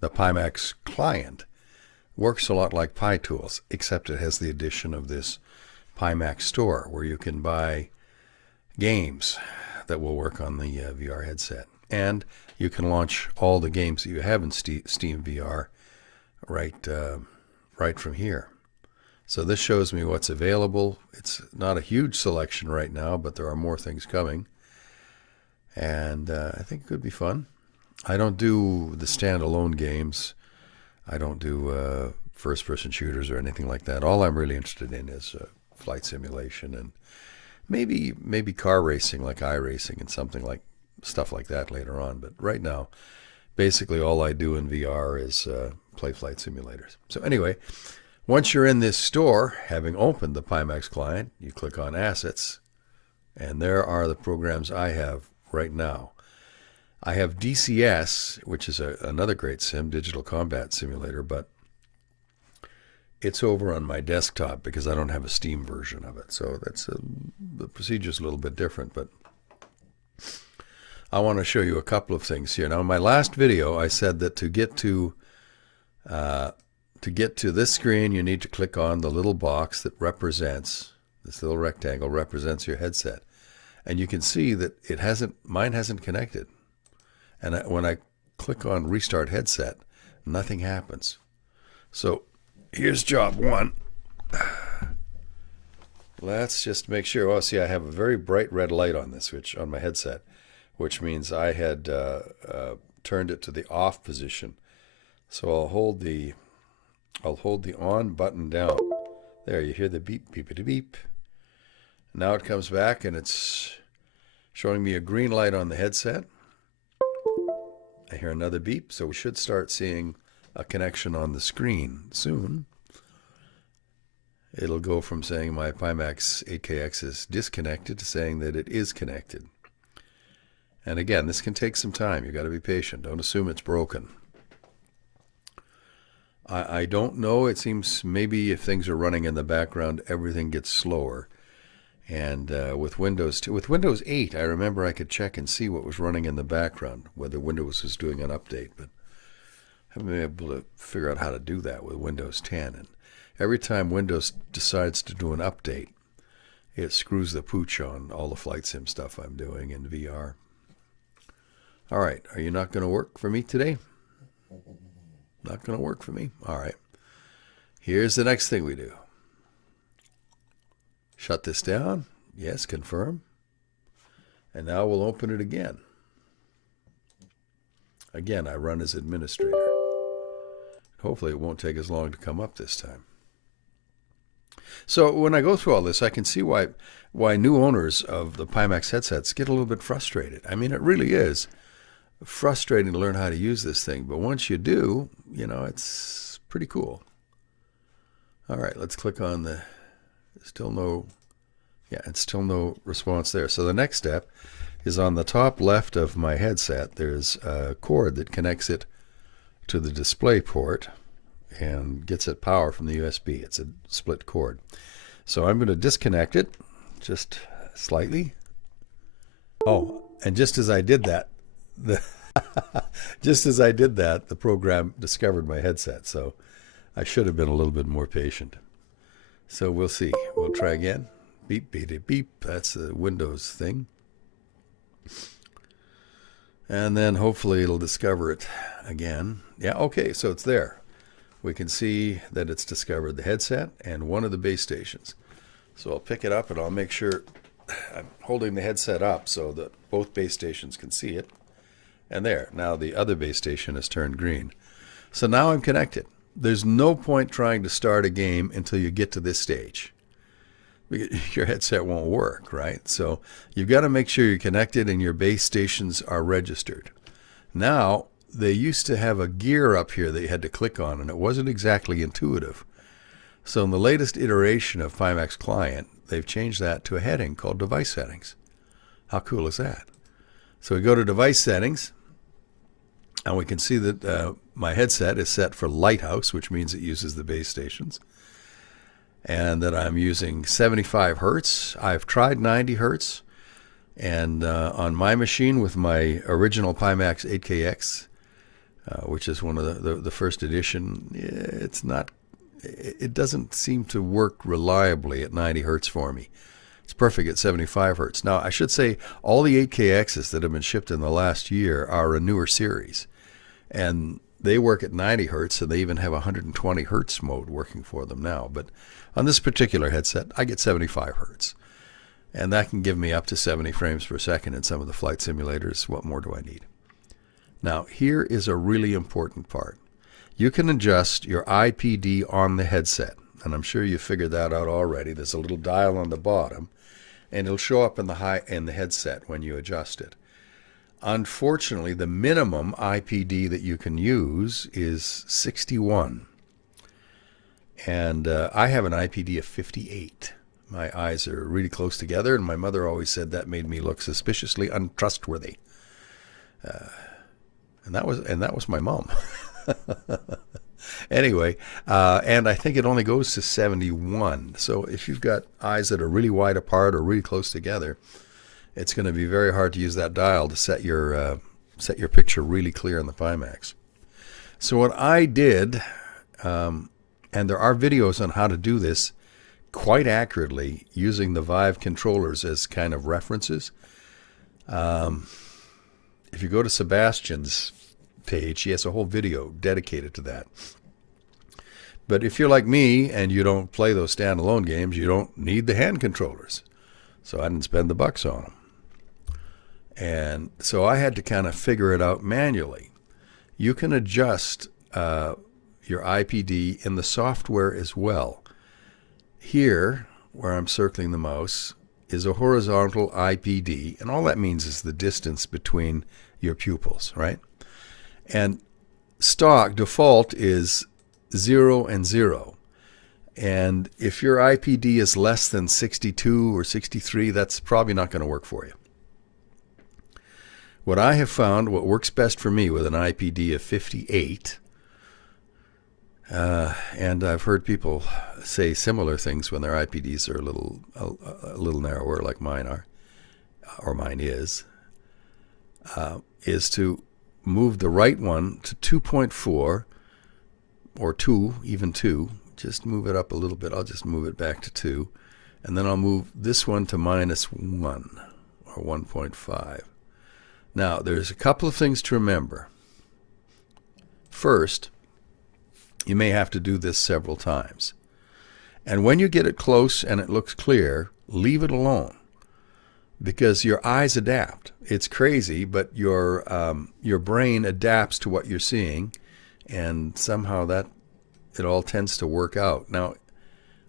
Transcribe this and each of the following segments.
The Pimax Client works a lot like PyTools, except it has the addition of this Pimax Store where you can buy games that will work on the VR headset. And you can launch all the games that you have in Steam VR right from here. So this shows me what's available. It's not a huge selection right now, but there are more things coming. And I think it could be fun. I don't do the standalone games. I don't do first-person shooters or anything like that. All I'm really interested in is flight simulation and maybe car racing, like iRacing and stuff like that later on. But right now, basically all I do in VR is play flight simulators. So anyway, once you're in this store, having opened the Pimax Client, you click on Assets, and there are the programs I have right now. I have DCS, which is another great sim, digital combat simulator, but it's over on my desktop because I don't have a Steam version of it. So the procedure's a little bit different, but I want to show you a couple of things here. Now, in my last video, I said that to get to this screen, you need to click on the little box that represents, this little rectangle represents your headset. And you can see that mine hasn't connected. And when I click on Restart Headset, nothing happens. So here's job one. Let's just make sure. Oh, see, I have a very bright red light on this on my headset, which means I had turned it to the off position. So I'll hold the on button down. There, you hear the beep, beepity beep. Now it comes back and it's showing me a green light on the headset. I hear another beep, so we should start seeing a connection on the screen soon. It'll go from saying my Pimax 8KX is disconnected to saying that it is connected. And again, this can take some time. You've got to be patient. Don't assume it's broken. I don't know. It seems maybe if things are running in the background, everything gets slower. And with Windows 8, I remember I could check and see what was running in the background, whether Windows was doing an update. But I haven't been able to figure out how to do that with Windows 10. And every time Windows decides to do an update, it screws the pooch on all the flight sim stuff I'm doing in VR. All right, are you not going to work for me today? Not going to work for me? All right. Here's the next thing we do. Shut this down. Yes, confirm. And now we'll open it again. Again, I run as administrator. Hopefully it won't take as long to come up this time. So when I go through all this, I can see why new owners of the Pimax headsets get a little bit frustrated. I mean, it really is frustrating to learn how to use this thing, but once you do, it's pretty cool. All right, let's click on the still no response there. So the next step is on the top left of my headset. There's a cord that connects it to the display port and gets it power from the USB. It's a split cord. So I'm going to disconnect it just slightly. Oh, and just as I did that, the program discovered my headset. So I should have been a little bit more patient. So we'll see. We'll try again. Beep, beep, beep. That's the Windows thing. And then hopefully it'll discover it again. Yeah, okay, so it's there. We can see that it's discovered the headset and one of the base stations. So I'll pick it up and I'll make sure I'm holding the headset up so that both base stations can see it. And there, now the other base station has turned green. So now I'm connected. There's no point trying to start a game until you get to this stage. Your headset won't work, right? So you've got to make sure you're connected and your base stations are registered. Now, they used to have a gear up here that you had to click on, and it wasn't exactly intuitive. So in the latest iteration of Pimax Client, they've changed that to a heading called Device Settings. How cool is that? So we go to Device Settings, and we can see that my headset is set for Lighthouse, which means it uses the base stations, and that I'm using 75 hertz. I've tried 90 hertz, and on my machine with my original Pimax 8KX, which is one of the first edition. It doesn't seem to work reliably at 90 hertz for me. It's perfect at 75 hertz. Now, I should say all the 8KXs that have been shipped in the last year are a newer series, and they work at 90 hertz, and they even have 120 hertz mode working for them now. But on this particular headset, I get 75 hertz, and that can give me up to 70 frames per second in some of the flight simulators. What more do I need? Now, here is a really important part. You can adjust your IPD on the headset, and I'm sure you figured that out already. There's a little dial on the bottom, and it'll show up in the headset when you adjust it. Unfortunately, the minimum IPD that you can use is 61, and I have an IPD of 58. My eyes are really close together, and my mother always said that made me look suspiciously untrustworthy. And that was my mom. Anyway, and I think it only goes to 71. So if you've got eyes that are really wide apart or really close together, it's going to be very hard to use that dial to set your picture really clear in the Pimax. So what I did, and there are videos on how to do this quite accurately using the Vive controllers as kind of references. If you go to Sebastian's page, he has a whole video dedicated to that. But if you're like me and you don't play those standalone games, you don't need the hand controllers. So I didn't spend the bucks on them. And so I had to kind of figure it out manually. You can adjust your IPD in the software as well. Here, where I'm circling the mouse, is a horizontal IPD, and all that means is the distance between your pupils, right? And stock default is 0 and 0. And if your IPD is less than 62 or 63, that's probably not going to work for you. What I have found, what works best for me with an IPD of 58, and I've heard people say similar things when their IPDs are a little narrower, like mine are, or mine is to move the right one to 2.4 or 2, even 2. Just move it up a little bit. I'll just move it back to 2, and then I'll move this one to -1 or 1.5. Now, there's a couple of things to remember. First, you may have to do this several times. And when you get it close and it looks clear, leave it alone, because your eyes adapt. It's crazy, but your brain adapts to what you're seeing, and somehow that it all tends to work out. Now,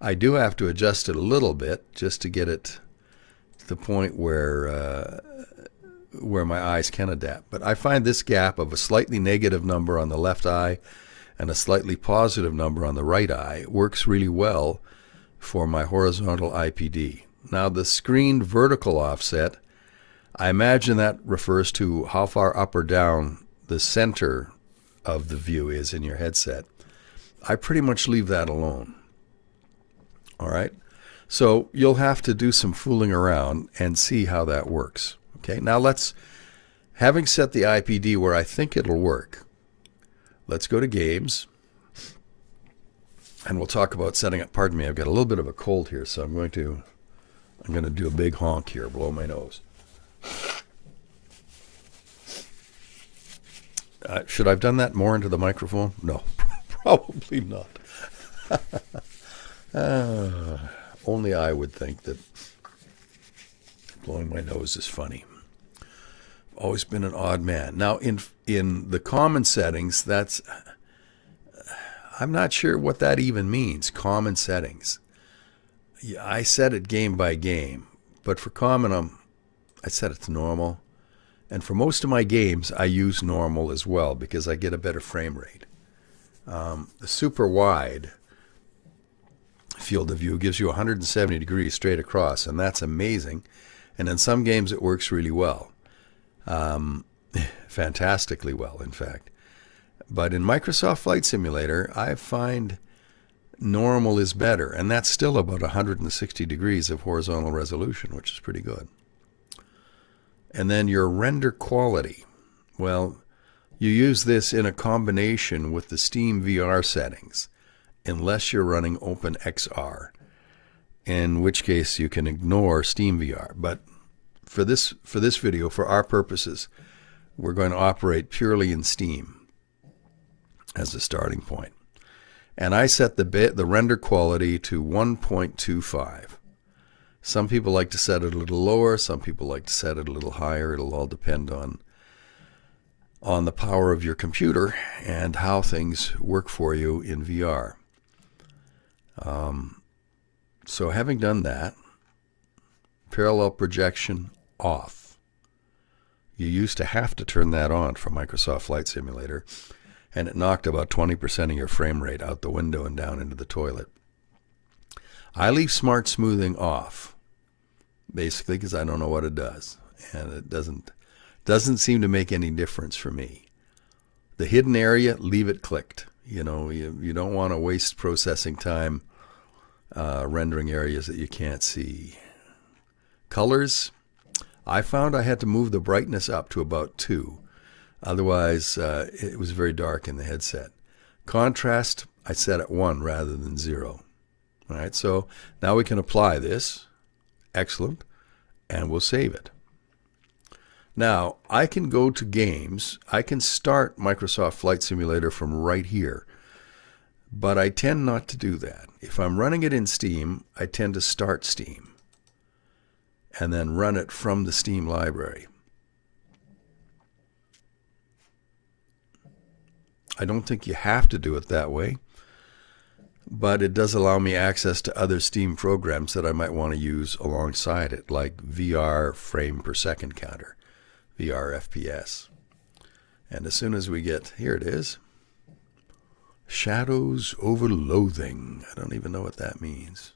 I do have to adjust it a little bit just to get it to the point where my eyes can adapt. But I find this gap of a slightly negative number on the left eye and a slightly positive number on the right eye works really well for my horizontal IPD. Now, the screen vertical offset, I imagine that refers to how far up or down the center of the view is in your headset. I pretty much leave that alone. All right? So you'll have to do some fooling around and see how that works. Okay, now having set the IPD where I think it'll work, let's go to games, and we'll talk about setting up. Pardon me, I've got a little bit of a cold here, so I'm going to do a big honk here, blow my nose. Should I have done that more into the microphone? No, probably not. Only I would think that blowing my nose is funny. Always been an odd man. Now, in the common settings, I'm not sure what that even means, common settings. I set it game by game, but for common, I set it to normal. And for most of my games, I use normal as well because I get a better frame rate. The super wide field of view gives you 170 degrees straight across, and that's amazing. And in some games, it works really well. Fantastically well, in fact. But in Microsoft Flight Simulator, I find normal is better, and that's still about 160 degrees of horizontal resolution, which is pretty good. And then your render quality. Well, You use this in a combination with the Steam VR settings, unless you're running OpenXR, in which case you can ignore Steam VR. But for this video, for our purposes, we're going to operate purely in Steam as a starting point. And I set the render quality to 1.25. Some people like to set it a little lower, some people like to set it a little higher. It'll all depend on the power of your computer and how things work for you in VR. So having done that, parallel projection off. You used to have to turn that on for Microsoft Flight Simulator, and it knocked about 20% of your frame rate out the window and down into the toilet. I leave smart smoothing off, basically because I don't know what it does, and it doesn't seem to make any difference for me. The hidden area, leave it clicked. You know, you don't want to waste processing time rendering areas that you can't see. Colors, I found I had to move the brightness up to about 2. Otherwise, it was very dark in the headset. Contrast, I set at 1 rather than 0. All right, so now we can apply this. Excellent. And we'll save it. Now, I can go to games. I can start Microsoft Flight Simulator from right here. But I tend not to do that. If I'm running it in Steam, I tend to start Steam and then run it from the Steam library. I don't think you have to do it that way, but it does allow me access to other Steam programs that I might want to use alongside it, like VR frame per second counter, VR FPS. And as soon as we get, here it is, Shadows over Loathing. I don't even know what that means.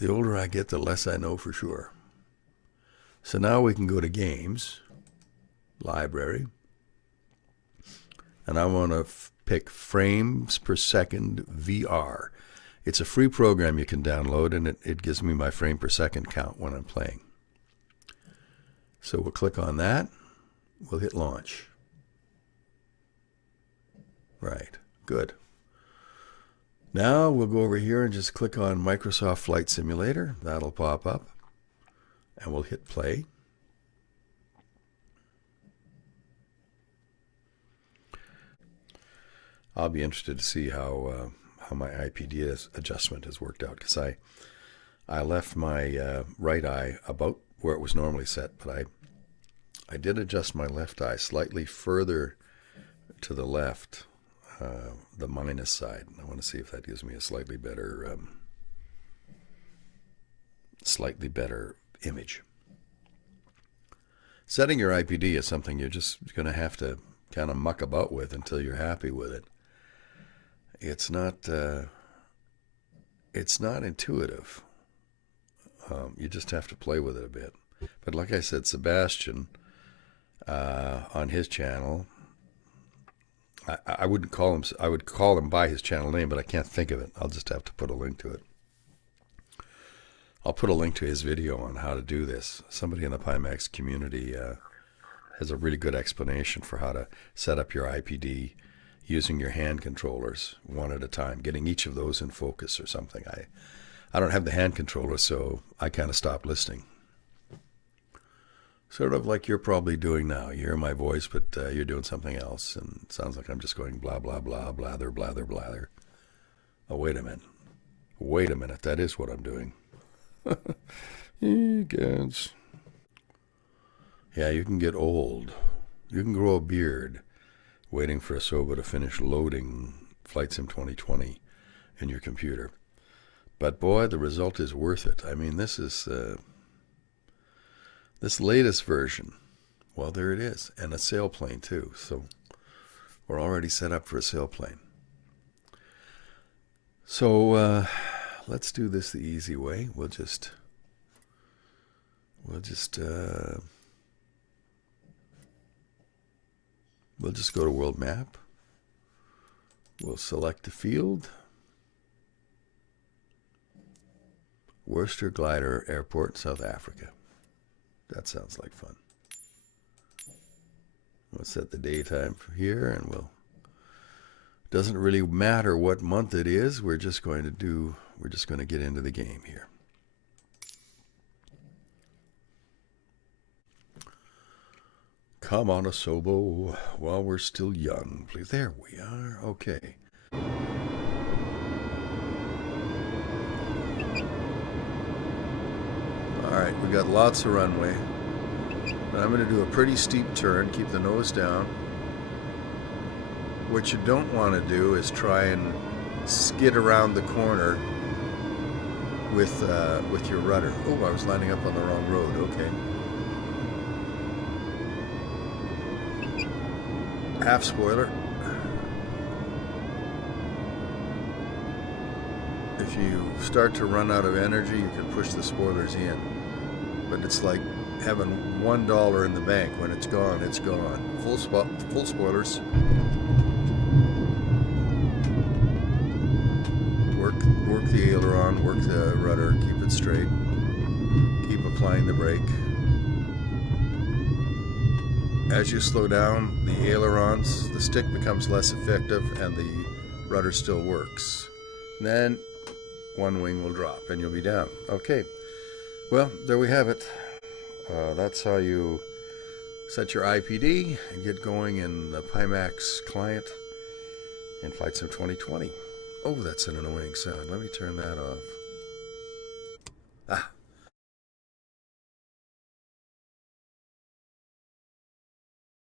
The older I get, the less I know for sure. So now we can go to Games, Library, and I want to pick Frames per Second VR. It's a free program you can download, and it gives me my frame per second count when I'm playing. So we'll click on that. We'll hit Launch. Right, good. Now we'll go over here and just click on Microsoft Flight Simulator. That'll pop up. And we'll hit play. I'll be interested to see how my IPD adjustment has worked out, because I left my right eye about where it was normally set, but I did adjust my left eye slightly further to the left, the minus side. I want to see if that gives me a slightly better image. Setting your IPD is something you're just going to have to kind of muck about with until you're happy with it. It's not intuitive. You just have to play with it a bit. But like I said, Sebastian on his channel, I wouldn't call him. I would call him by his channel name, but I can't think of it. I'll just have to put a link to it. I'll put a link to his video on how to do this. Somebody in the Pimax community has a really good explanation for how to set up your IPD using your hand controllers one at a time, getting each of those in focus or something. I don't have the hand controller, so I kind of stopped listening. Sort of like you're probably doing now. You hear my voice, but you're doing something else, and it sounds like I'm just going blah, blah, blah, blather, blather, blather. Oh, wait a minute. Wait a minute. That is what I'm doing. Guys. Yeah, you can get old. You can grow a beard waiting for Asoba to finish loading Flight Sim 2020 in your computer. But boy, the result is worth it. I mean, this is this latest version. Well, there it is, and a sailplane too. So we're already set up for a sailplane. So let's do this the easy way. We'll just go to World Map. We'll select the field. Worcester Glider Airport, South Africa. That sounds like fun. We'll set the daytime for here, and doesn't really matter what month it is. We're just going to get into the game here. Come on, Asobo, while we're still young, please. There we are. Okay. Alright, we got lots of runway. But I'm going to do a pretty steep turn, keep the nose down. What you don't want to do is try and skid around the corner with your rudder. Oh, I was lining up on the wrong road. Okay. Half spoiler. If you start to run out of energy, you can push the spoilers in. But it's like having $1 in the bank. When it's gone, it's gone. Full spoilers. Work the aileron, work the rudder, keep it straight. Keep applying the brake. As you slow down the ailerons, the stick becomes less effective and the rudder still works. And then one wing will drop and you'll be down. Okay, well, there we have it. That's how you set your IPD and get going in the Pimax Client in Flight Sim 2020. Oh, that's an annoying sound. Let me turn that off. Ah.